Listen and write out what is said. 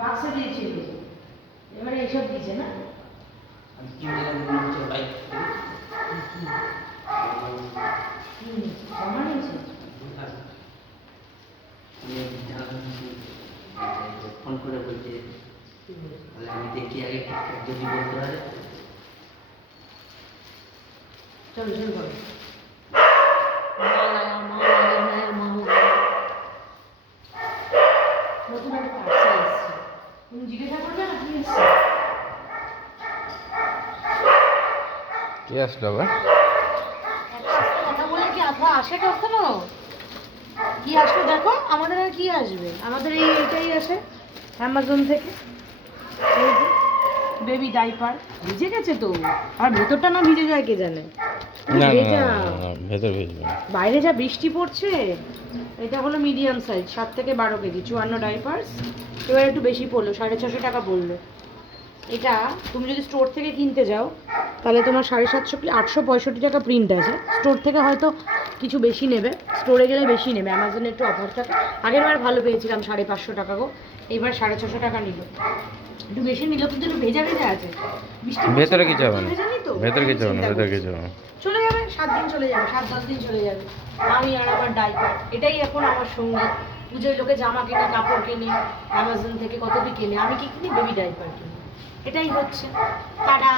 বাক্সে দিয়েছিল এবারে এইসব দিয়েছে না আমি কি দিলাম মনে হচ্ছে বাইক হুম, জমা নিয়েছে ফোন করে বলছে তাহলে আমি দেখি আগে যদি বলতে পারে চলো শুরু করো। নতুন একটা তুমি জিজ্ঞাসা করবে না কি এসছে কে আসলো আবার? কথা বলে কি আপনার আসে কখনো? কি আসবে দেখো আমাদের আর কি আসবে? আমাদের এই এটাই আসে অ্যামাজন থেকে। বেবি ডাইপার ভিজে গেছে তো। আর ভেতরটা না ভিজে যায় কে জানে? না না, ভেতর ভেজবে বাইরে যা বৃষ্টি পড়ছে এটা হলো মিডিয়াম সাইজ সাত থেকে বারো কেজি চুয়ান্ন ডাইপার্স এবার একটু বেশি পড়ল সাড়ে ছশো টাকা পড়ল। এটা তুমি যদি স্টোর থেকে কিনতে যাও তাহলে তোমার সাড়ে সাতশো কি আটশো পঁয়ষট্টি টাকা প্রিন্ট আছে। স্টোর থেকে হয়তো কিছু বেশি নেবে স্টোরে গেলে বেশি নেবে অ্যামাজনে একটু অফার থাকে। আগের বার ভালো পেয়েছিলাম সাড়ে পাঁচশো টাকা গো। এবার সাড়ে ছশো টাকা নিল। একটু বেশি নিল কিন্তু একটু ভেজা ভেজা আছে। ভেতরে কিছু হবে না? ভেতরে কিছু হবে না ভেতরে। কিছু হবে না। চলে যাবে সাত দিন চলে যাবে সাত দশ দিন চলে যাবে। আমি আর আমার ডাইপার এটাই এখন আমার সঙ্গী। পুজোয় লোকে জামা কেনে কাপড় কেনে অ্যামাজন থেকে কত কি কেনে। আমি কি কিনি? বেবি ডাইপার কিনি। এটাই হচ্ছে। টাটা।